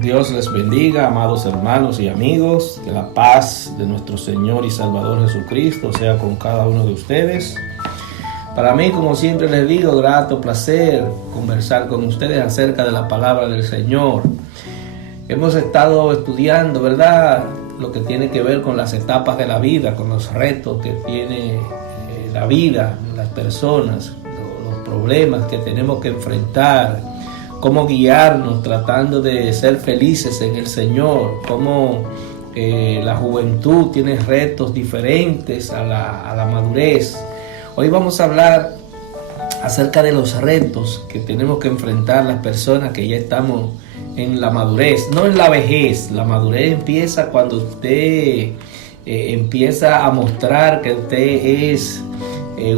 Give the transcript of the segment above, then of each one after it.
Dios les bendiga, amados hermanos y amigos. Que la paz de nuestro Señor y Salvador Jesucristo sea con cada uno de ustedes. Para mí, como siempre les digo, grato placer conversar con ustedes acerca de la palabra del Señor. Hemos estado estudiando, ¿verdad?, lo que tiene que ver con las etapas de la vida, con los retos que tiene la vida, las personas, los problemas que tenemos que enfrentar, cómo guiarnos tratando de ser felices en el Señor, cómo la juventud tiene retos diferentes a la madurez. Hoy vamos a hablar acerca de los retos que tenemos que enfrentar las personas que ya estamos en la madurez, no en la vejez. La madurez empieza cuando usted empieza a mostrar que usted es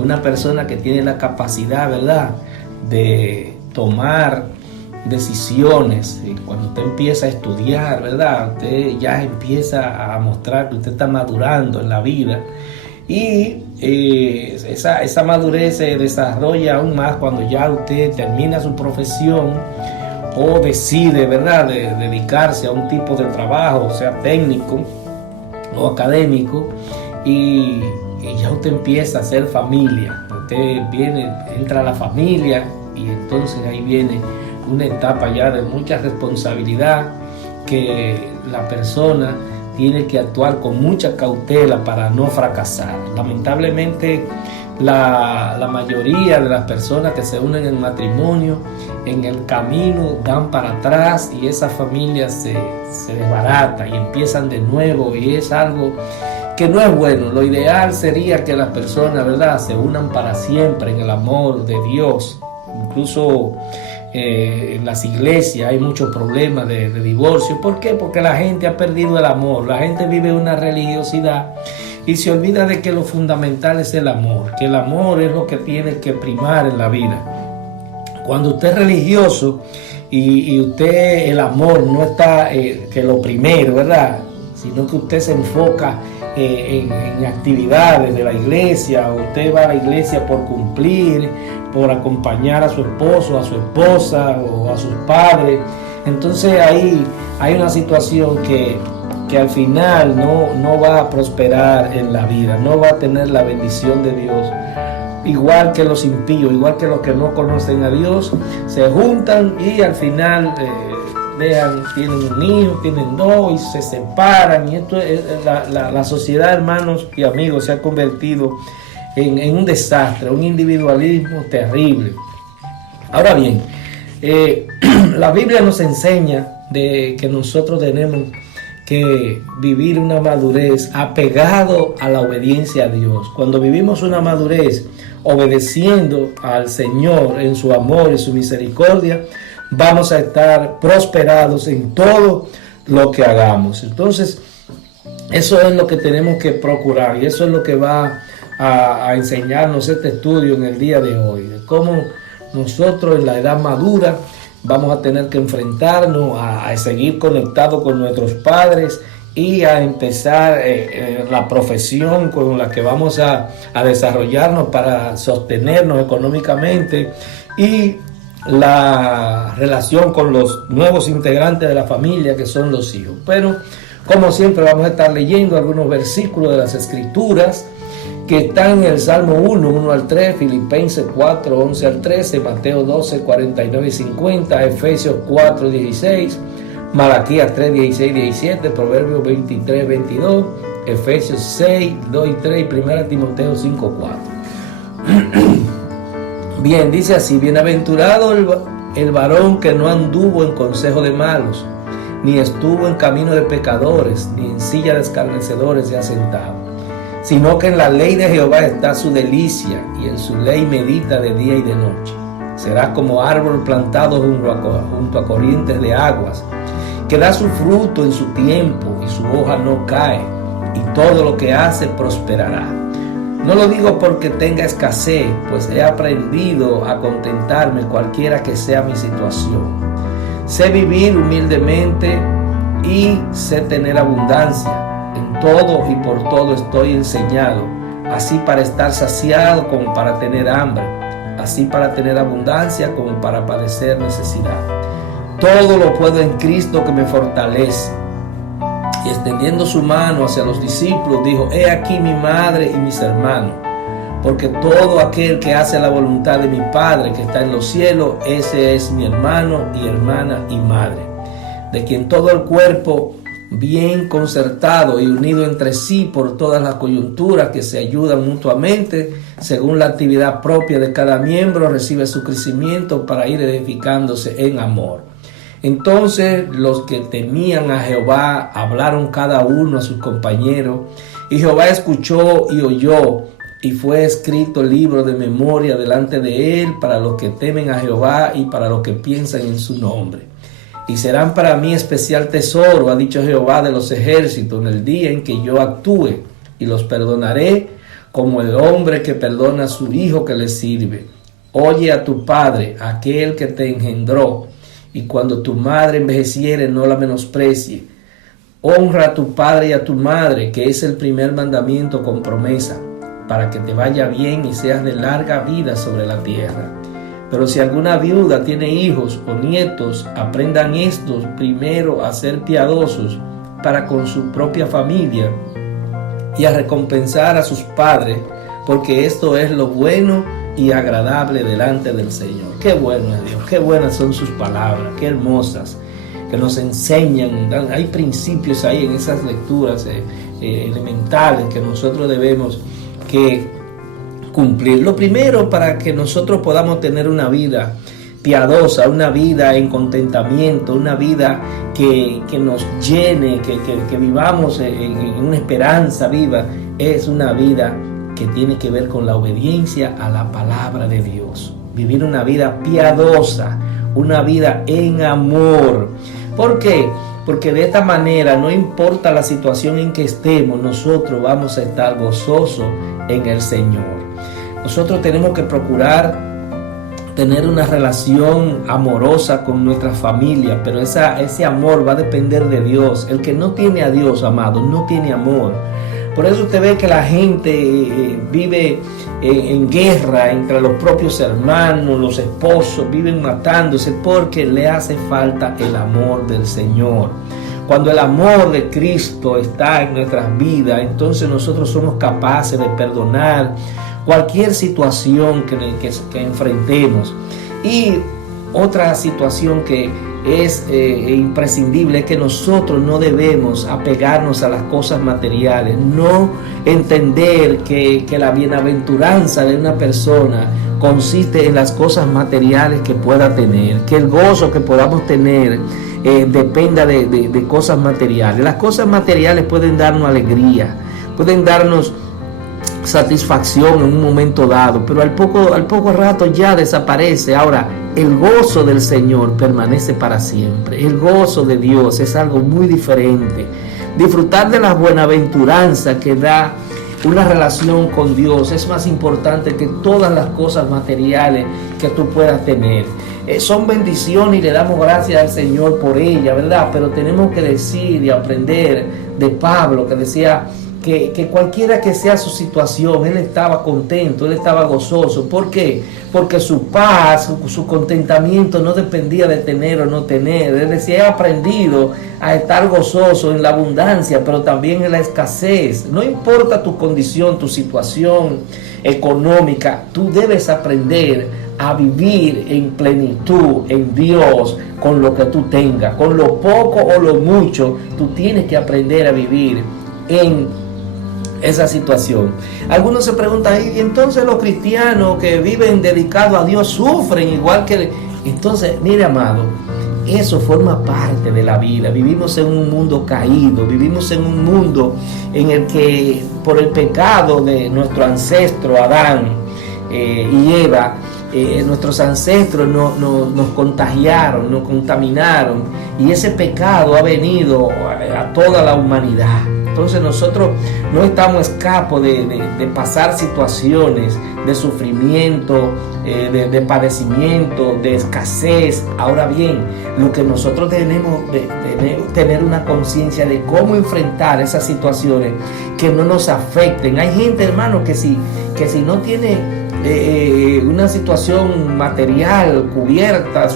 una persona que tiene la capacidad, ¿verdad?, de tomar decisiones. Cuando usted empieza a estudiar, ¿verdad?, usted ya empieza a mostrar que usted está madurando en la vida. Y esa madurez se desarrolla aún más cuando ya usted termina su profesión o decide, ¿verdad?, de dedicarse a un tipo de trabajo, sea técnico o académico, y ya usted empieza a hacer familia. Usted entra a la familia, y entonces ahí viene una etapa ya de mucha responsabilidad, que la persona tiene que actuar con mucha cautela para no fracasar. Lamentablemente, la mayoría de las personas que se unen en matrimonio, en el camino dan para atrás, y esa familia se desbarata y empiezan de nuevo, y es algo que no es bueno. Lo ideal sería que las personas, ¿verdad?, se unan para siempre en el amor de Dios. Incluso en las iglesias hay muchos problemas de divorcio. ¿Por qué? Porque la gente ha perdido el amor. La gente vive una religiosidad y se olvida de que lo fundamental es el amor, que el amor es lo que tiene que primar en la vida. Cuando usted es religioso y usted, el amor no está que lo primero, ¿verdad?, sino que usted se enfoca en actividades de la iglesia, usted va a la iglesia por cumplir, por acompañar a su esposo, a su esposa o a sus padres. Entonces ahí hay una situación que al final no va a prosperar en la vida, no va a tener la bendición de Dios. Igual que los impíos, igual que los que no conocen a Dios, se juntan y al final tienen un hijo, tienen dos, y se separan. Y esto es la sociedad, hermanos y amigos, se ha convertido en un desastre, un individualismo terrible. Ahora bien, la Biblia nos enseña de que nosotros tenemos que vivir una madurez apegado a la obediencia a Dios. Cuando vivimos una madurez obedeciendo al Señor en su amor y su misericordia, vamos a estar prosperados en todo lo que hagamos. Entonces, eso es lo que tenemos que procurar, y eso es lo que va a enseñarnos este estudio en el día de hoy, de cómo nosotros en la edad madura vamos a tener que enfrentarnos a seguir conectados con nuestros padres y a empezar la profesión con la que vamos a desarrollarnos para sostenernos económicamente, y la relación con los nuevos integrantes de la familia, que son los hijos. Pero como siempre vamos a estar leyendo algunos versículos de las Escrituras que están en el Salmo 1 al 3, Filipenses 4, 11 al 13, Mateo 12, 49 y 50, Efesios 4, 16, Malaquías 3, 16 y 17, Proverbios 23, 22, Efesios 6, 2 y 3 y 1 Timoteo 5, 4. Bien, dice así: bienaventurado el varón que no anduvo en consejo de malos, ni estuvo en camino de pecadores, ni en silla de escarnecedores se ha sentado, sino que en la ley de Jehová está su delicia, y en su ley medita de día y de noche. Será como árbol plantado junto a corrientes de aguas, que da su fruto en su tiempo, y su hoja no cae, y todo lo que hace prosperará. No lo digo porque tenga escasez, pues he aprendido a contentarme cualquiera que sea mi situación. Sé vivir humildemente y sé tener abundancia. En todo y por todo estoy enseñado, así para estar saciado como para tener hambre, así para tener abundancia como para padecer necesidad. todo lo puedo en Cristo que me fortalece. Y extendiendo su mano hacia los discípulos, dijo: he aquí mi madre y mis hermanos, porque todo aquel que hace la voluntad de mi Padre que está en los cielos, ese es mi hermano y hermana y madre, de quien todo el cuerpo, bien concertado y unido entre sí por todas las coyunturas que se ayudan mutuamente, según la actividad propia de cada miembro, recibe su crecimiento para ir edificándose en amor. Entonces los que temían a Jehová hablaron cada uno a sus compañeros, y Jehová escuchó y oyó, y fue escrito libro de memoria delante de él para los que temen a Jehová y para los que piensan en su nombre. Y serán para mí especial tesoro, ha dicho Jehová de los ejércitos, en el día en que yo actúe, y los perdonaré como el hombre que perdona a su hijo que le sirve. Oye a tu padre, aquel que te engendró, y cuando tu madre envejeciere, no la menosprecie. Honra a tu padre y a tu madre, que es el primer mandamiento con promesa, para que te vaya bien y seas de larga vida sobre la tierra. Pero si alguna viuda tiene hijos o nietos, aprendan estos primero a ser piadosos para con su propia familia y a recompensar a sus padres, porque esto es lo bueno y agradable delante del Señor. Qué bueno es Dios, qué buenas son sus palabras, qué hermosas, que nos enseñan. Hay principios ahí en esas lecturas elementales que nosotros debemos que cumplir. Lo primero, para que nosotros podamos tener una vida piadosa, una vida en contentamiento, una vida que nos llene, que vivamos en una esperanza viva, es una vida que tiene que ver con la obediencia a la palabra de Dios. Vivir una vida piadosa, una vida en amor. ¿Por qué? Porque de esta manera, no importa la situación en que estemos, nosotros vamos a estar gozosos en el Señor. Nosotros tenemos que procurar tener una relación amorosa con nuestra familia, pero ese amor va a depender de Dios. El que no tiene a Dios, amado, no tiene amor. Por eso usted ve que la gente vive en guerra entre los propios hermanos, los esposos, viven matándose porque le hace falta el amor del Señor. Cuando el amor de Cristo está en nuestras vidas, entonces nosotros somos capaces de perdonar cualquier situación que enfrentemos. Y otra situación que es imprescindible es que nosotros no debemos apegarnos a las cosas materiales, no entender que la bienaventuranza de una persona consiste en las cosas materiales que pueda tener, que el gozo que podamos tener dependa de cosas materiales. Las cosas materiales pueden darnos alegría, pueden darnos satisfacción en un momento dado, pero al poco rato ya desaparece. Ahora, el gozo del Señor permanece para siempre. El gozo de Dios es algo muy diferente. Disfrutar de la buenaventuranza que da una relación con Dios es más importante que todas las cosas materiales que tú puedas tener. Son bendiciones y le damos gracias al Señor por ella, ¿verdad? Pero tenemos que decir y aprender de Pablo, que decía que cualquiera que sea su situación, él estaba contento, él estaba gozoso. ¿Por qué? Porque su paz, su contentamiento no dependía de tener o no tener. Él decía: he aprendido a estar gozoso en la abundancia, pero también en la escasez. No importa tu condición, tu situación económica, tú debes aprender a vivir en plenitud en Dios con lo que tú tengas. Con lo poco o lo mucho, tú tienes que aprender a vivir en esa situación. Algunos se preguntan: ¿y entonces los cristianos que viven dedicados a Dios sufren igual que...? Entonces, mire, amado, eso forma parte de la vida. Vivimos en un mundo caído, vivimos en un mundo en el que por el pecado de nuestro ancestro Adán y Eva, nuestros ancestros nos contagiaron, nos contaminaron, y ese pecado ha venido a toda la humanidad. Entonces nosotros no estamos escapos de pasar situaciones de sufrimiento, de padecimiento, de escasez. Ahora bien, lo que nosotros tenemos de tener una conciencia de cómo enfrentar esas situaciones que no nos afecten. Hay gente, hermano, que si no tiene una situación material cubierta,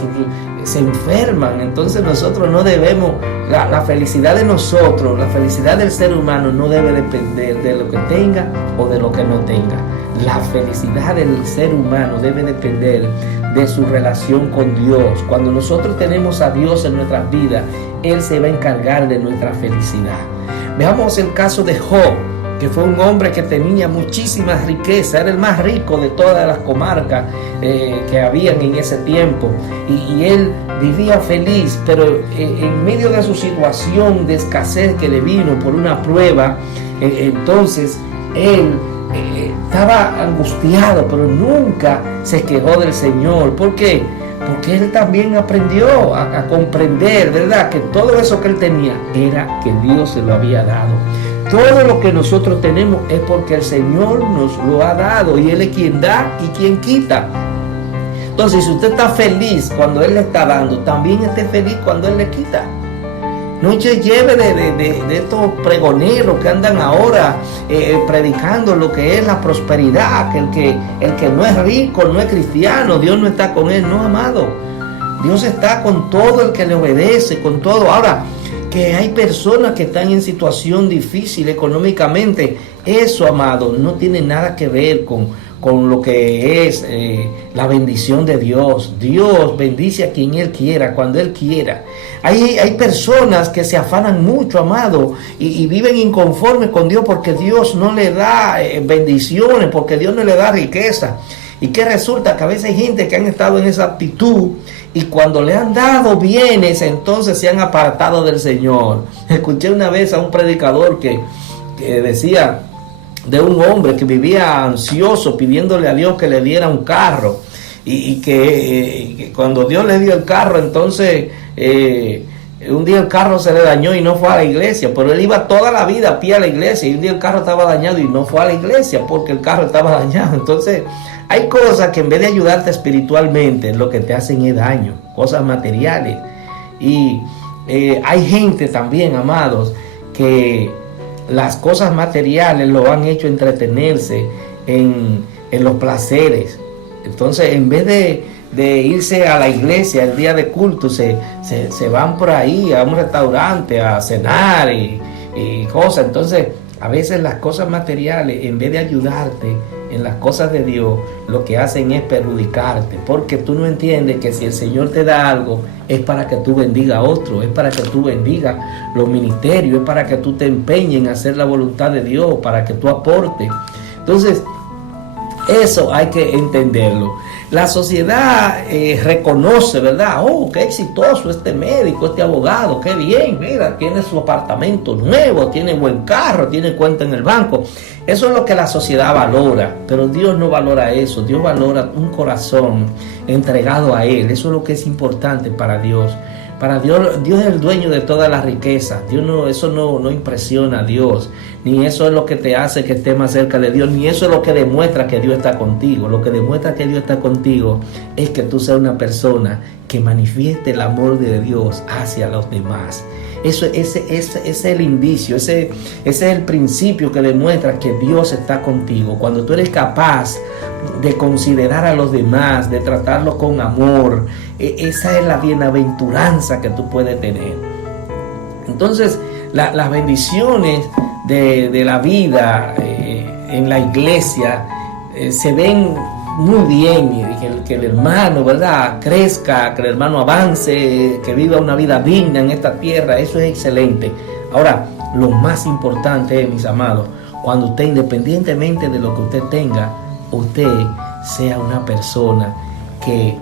se enferman. Entonces nosotros no debemos, la felicidad de nosotros, la felicidad del ser humano no debe depender de lo que tenga o de lo que no tenga. La felicidad del ser humano debe depender de su relación con Dios. Cuando nosotros tenemos a Dios en nuestras vidas, Él se va a encargar de nuestra felicidad. Veamos el caso de Job, que fue un hombre que tenía muchísimas riquezas, era el más rico de todas las comarcas que habían en ese tiempo, y él vivía feliz, pero en medio de su situación de escasez que le vino por una prueba, entonces él estaba angustiado, pero nunca se quejó del Señor. ¿Por qué? Porque él también aprendió a comprender, ¿verdad?, que todo eso que él tenía era que Dios se lo había dado. Todo lo que nosotros tenemos es porque el Señor nos lo ha dado, y Él es quien da y quien quita. Entonces, si usted está feliz cuando Él le está dando, también esté feliz cuando Él le quita. No se lleve de estos pregoneros que andan ahora predicando lo que es la prosperidad, que el que no es rico no es cristiano, Dios no está con él. No, amado, Dios está con todo el que le obedece, con todo. Ahora, que hay personas que están en situación difícil económicamente, eso, amado, no tiene nada que ver con lo que es la bendición de Dios. Dios bendice a quien Él quiera, cuando Él quiera. Hay personas que se afanan mucho, amado, y viven inconformes con Dios porque Dios no le da bendiciones, porque Dios no le da riqueza. Y que resulta que a veces hay gente que han estado en esa actitud, y cuando le han dado bienes, entonces se han apartado del Señor. Escuché una vez a un predicador que decía de un hombre que vivía ansioso pidiéndole a Dios que le diera un carro, y que cuando Dios le dio el carro, entonces un día el carro se le dañó y no fue a la iglesia, pero él iba toda la vida a pie a la iglesia, y un día el carro estaba dañado y no fue a la iglesia porque el carro estaba dañado. Entonces hay cosas que en vez de ayudarte espiritualmente, lo que te hacen es daño, cosas materiales. Y hay gente también, amados, que las cosas materiales lo han hecho entretenerse en los placeres. Entonces, en vez de irse a la iglesia el día de culto, se van por ahí a un restaurante a cenar y cosas. Entonces, a veces las cosas materiales, en vez de ayudarte en las cosas de Dios, lo que hacen es perjudicarte, porque tú no entiendes que si el Señor te da algo, es para que tú bendiga a otro, es para que tú bendigas los ministerios, es para que tú te empeñes en hacer la voluntad de Dios, para que tú aportes. Entonces, eso hay que entenderlo. La sociedad reconoce, ¿verdad? Oh, qué exitoso este médico, este abogado, qué bien, mira, tiene su apartamento nuevo, tiene buen carro, tiene cuenta en el banco. Eso es lo que la sociedad valora, pero Dios no valora eso. Dios valora un corazón entregado a Él. Eso es lo que es importante para Dios. Para Dios, Dios es el dueño de todas las riquezas. Eso no impresiona a Dios, ni eso es lo que te hace que estés más cerca de Dios, ni eso es lo que demuestra que Dios está contigo. Lo que demuestra que Dios está contigo es que tú seas una persona que manifieste el amor de Dios hacia los demás. Ese es el indicio, ese es el principio que demuestra que Dios está contigo. Cuando tú eres capaz de considerar a los demás, de tratarlos con amor, esa es la bienaventuranza que tú puedes tener. Entonces, las bendiciones de la vida en la iglesia se ven muy bien, que el hermano, ¿verdad?, crezca, que el hermano avance, que viva una vida digna en esta tierra. Eso es excelente. Ahora, lo más importante es, mis amados, cuando usted, independientemente de lo que usted tenga, usted sea una persona que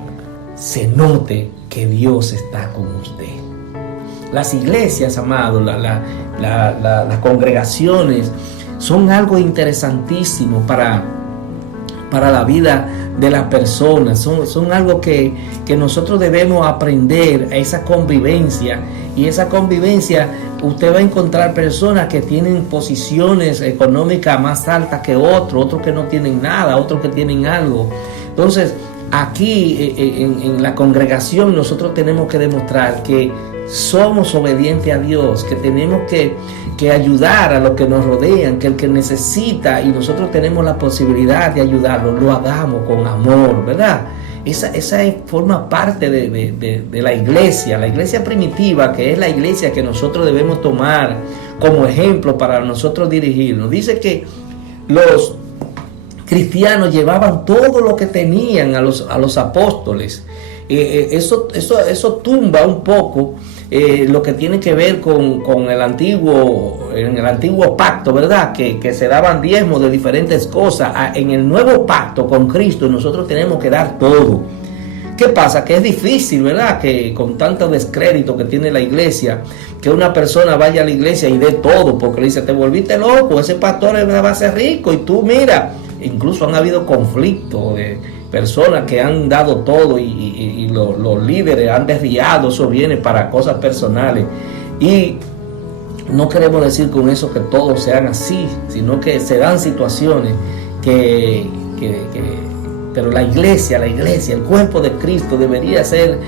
se note que Dios está con usted. Las iglesias, amados, las congregaciones son algo interesantísimo para la vida de las personas. Son algo que nosotros debemos aprender, a esa convivencia. Y esa convivencia, usted va a encontrar personas que tienen posiciones económicas más altas que otros que no tienen nada, otros que tienen algo. Entonces, aquí en la congregación nosotros tenemos que demostrar que somos obedientes a Dios, que tenemos que ayudar a los que nos rodean, que el que necesita y nosotros tenemos la posibilidad de ayudarlo, lo hagamos con amor, ¿verdad? esa forma parte de la iglesia primitiva, que es la iglesia que nosotros debemos tomar como ejemplo para nosotros dirigirnos. Dice que los cristianos llevaban todo lo que tenían a los apóstoles. Eso tumba un poco lo que tiene que ver con el antiguo pacto, ¿verdad? Que se daban diezmos de diferentes cosas. En el nuevo pacto con Cristo nosotros tenemos que dar todo. ¿Qué pasa? Que es difícil, ¿verdad? Que con tanto descrédito que tiene la iglesia, que una persona vaya a la iglesia y dé todo, porque le dice, te volviste loco, ese pastor va a ser rico, y tú mira. Incluso han habido conflictos de personas que han dado todo y los líderes han desviado esos bienes para cosas personales. Y no queremos decir con eso que todos sean así, sino que se dan situaciones pero la iglesia, el cuerpo de Cristo debería ser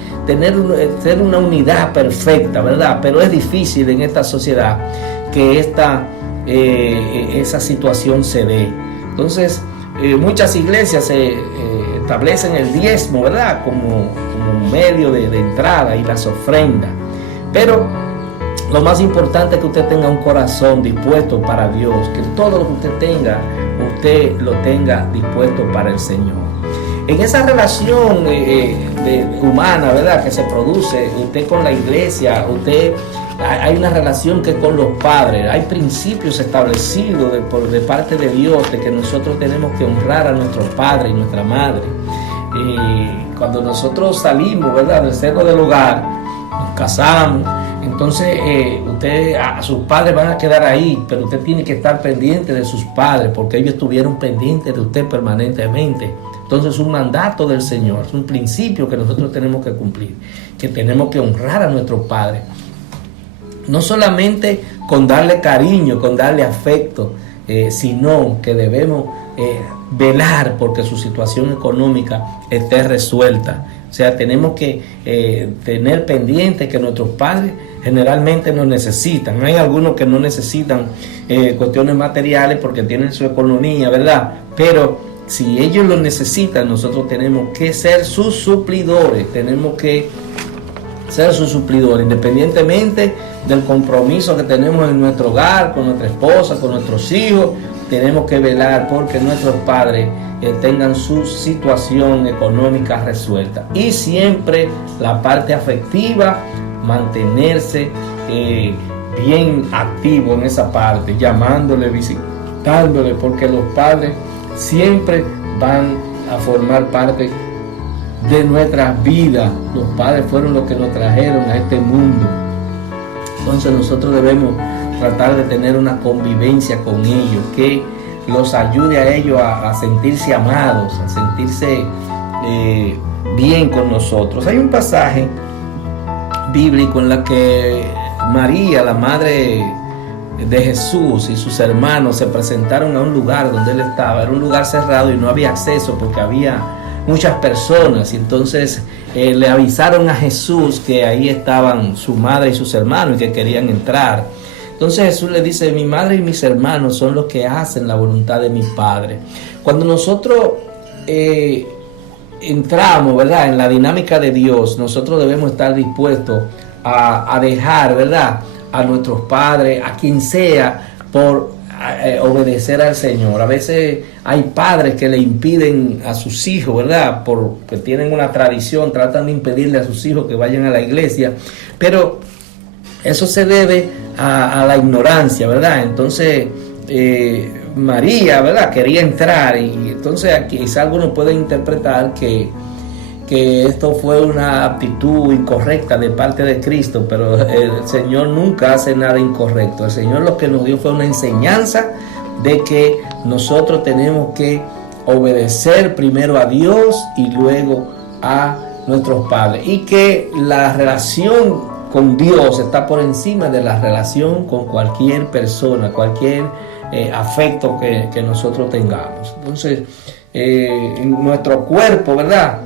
una unidad perfecta, ¿verdad? Pero es difícil en esta sociedad que esa situación se dé. Entonces, muchas iglesias establecen el diezmo, ¿verdad? Como un medio de entrada y las ofrendas. Pero lo más importante es que usted tenga un corazón dispuesto para Dios, que todo lo que usted tenga, usted lo tenga dispuesto para el Señor. En esa relación humana, ¿verdad?, que se produce usted con la iglesia, hay una relación que con los padres, hay principios establecidos de parte de Dios, de que nosotros tenemos que honrar a nuestros padres y nuestra madre. Cuando nosotros salimos, ¿verdad?, del cerco del hogar, nos casamos, entonces sus padres van a quedar ahí, pero usted tiene que estar pendiente de sus padres, porque ellos estuvieron pendientes de usted permanentemente. Entonces es un mandato del Señor, es un principio que nosotros tenemos que cumplir, que tenemos que honrar a nuestros padres. No solamente con darle cariño, con darle afecto, sino que debemos velar porque su situación económica esté resuelta. O sea, tenemos que tener pendiente que nuestros padres generalmente nos necesitan. Hay algunos que no necesitan cuestiones materiales porque tienen su economía, ¿verdad? Pero si ellos lo necesitan, nosotros tenemos que ser sus suplidores, independientemente del compromiso que tenemos en nuestro hogar, con nuestra esposa, con nuestros hijos. Tenemos que velar porque nuestros padres tengan su situación económica resuelta. Y siempre la parte afectiva, mantenerse bien activo en esa parte, llamándole, visitándole, porque los padres siempre van a formar parte de nuestras vidas. Los padres fueron los que nos trajeron a este mundo. Entonces nosotros debemos tratar de tener una convivencia con ellos, que los ayude a ellos a sentirse amados, a sentirse bien con nosotros. Hay un pasaje bíblico en la que María, la madre de Jesús, y sus hermanos se presentaron a un lugar donde él estaba. Era un lugar cerrado y no había acceso porque había muchas personas, y entonces le avisaron a Jesús que ahí estaban su madre y sus hermanos y que querían entrar. Entonces Jesús le dice, mi madre y mis hermanos son los que hacen la voluntad de mi Padre. Cuando nosotros entramos, ¿verdad?, en la dinámica de Dios, nosotros debemos estar dispuestos a dejar, ¿verdad?, a nuestros padres, a quien sea, por obedecer al Señor. A veces hay padres que le impiden a sus hijos, ¿verdad?, porque tienen una tradición, tratan de impedirle a sus hijos que vayan a la iglesia, pero eso se debe a la ignorancia, ¿verdad? Entonces María, ¿verdad?, quería entrar, y entonces quizá algunos pueden interpretar que esto fue una actitud incorrecta de parte de Cristo, pero el Señor nunca hace nada incorrecto. El Señor lo que nos dio fue una enseñanza de que nosotros tenemos que obedecer primero a Dios y luego a nuestros padres, y que la relación con Dios está por encima de la relación con cualquier persona, cualquier afecto que nosotros tengamos. Entonces, en nuestro cuerpo, ¿verdad?,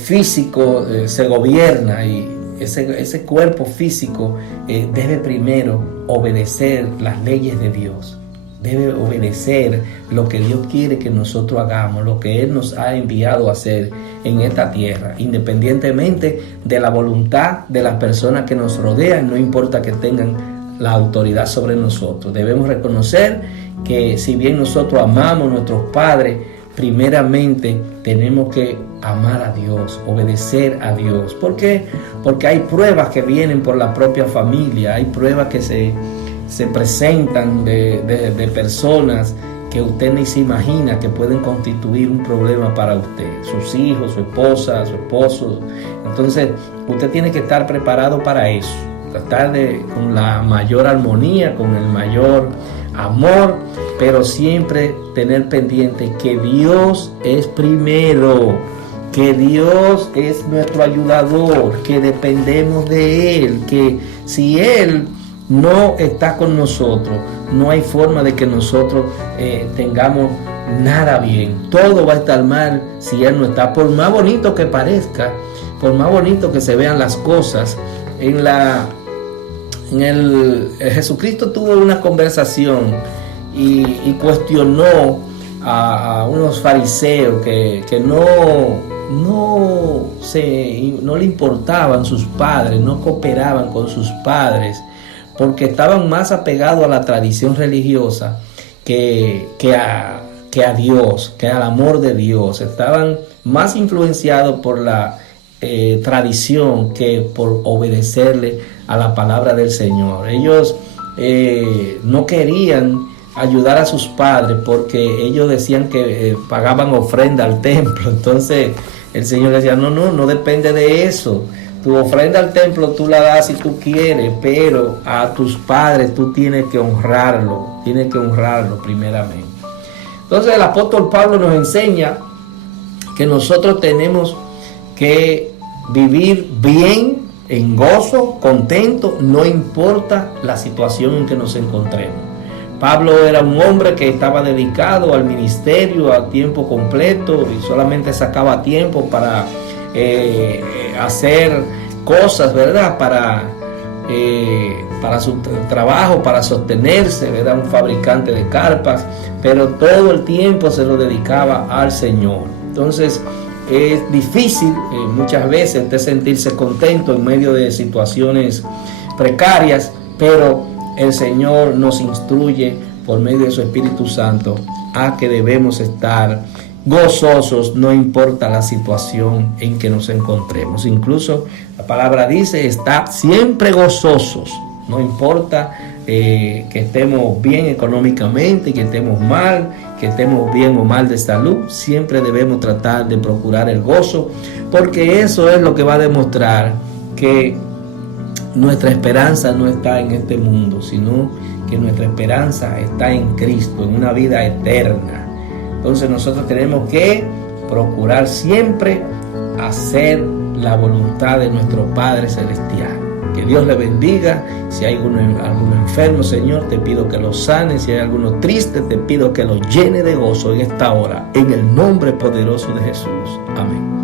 físico se gobierna, y ese cuerpo físico debe primero obedecer las leyes de Dios. debe obedecer lo que Dios quiere que nosotros hagamos, lo que Él nos ha enviado a hacer en esta tierra, independientemente de la voluntad de las personas que nos rodean, no importa que tengan la autoridad sobre nosotros. Debemos reconocer que si bien nosotros amamos a nuestros padres, primeramente tenemos que amar a Dios, obedecer a Dios. ¿Por qué? Porque hay pruebas que vienen por la propia familia, hay pruebas que se presentan de personas que usted ni se imagina que pueden constituir un problema para usted, sus hijos, su esposa, su esposo. Entonces usted tiene que estar preparado para eso, tratar con la mayor armonía, con el mayor amor, pero siempre tener pendiente que Dios es primero, que Dios es nuestro ayudador, que dependemos de Él, que si Él no está con nosotros, no hay forma de que nosotros tengamos nada bien. Todo va a estar mal si Él no está. Por más bonito que parezca, por más bonito que se vean las cosas, Jesucristo tuvo una conversación y cuestionó a unos fariseos que no le importaban sus padres, no cooperaban con sus padres, porque estaban más apegados a la tradición religiosa que a Dios, que al amor de Dios. Estaban más influenciados por la tradición que por obedecerle a la palabra del Señor. Ellos no querían ayudar a sus padres porque ellos decían que pagaban ofrenda al templo. Entonces el Señor decía, no depende de eso. Tu ofrenda al templo tú la das si tú quieres, pero a tus padres tú tienes que honrarlo primeramente. Entonces el apóstol Pablo nos enseña que nosotros tenemos que vivir bien, en gozo, contento, no importa la situación en que nos encontremos. Pablo era un hombre que estaba dedicado al ministerio a tiempo completo y solamente sacaba tiempo para hacer cosas, ¿verdad? Para su trabajo, para sostenerse, ¿verdad? Un fabricante de carpas, pero todo el tiempo se lo dedicaba al Señor. Entonces es difícil muchas veces de sentirse contento en medio de situaciones precarias, pero el Señor nos instruye por medio de su Espíritu Santo a que debemos estar gozosos, no importa la situación en que nos encontremos. Incluso la palabra dice, está siempre gozosos, no importa que estemos bien económicamente, que estemos mal, que estemos bien o mal de salud, siempre debemos tratar de procurar el gozo, porque eso es lo que va a demostrar que nuestra esperanza no está en este mundo, sino que nuestra esperanza está en Cristo, en una vida eterna. Entonces nosotros tenemos que procurar siempre hacer la voluntad de nuestro Padre Celestial. Que Dios le bendiga. Si hay alguno enfermo, Señor, te pido que lo sane. Si hay alguno triste, te pido que lo llene de gozo en esta hora. En el nombre poderoso de Jesús. Amén.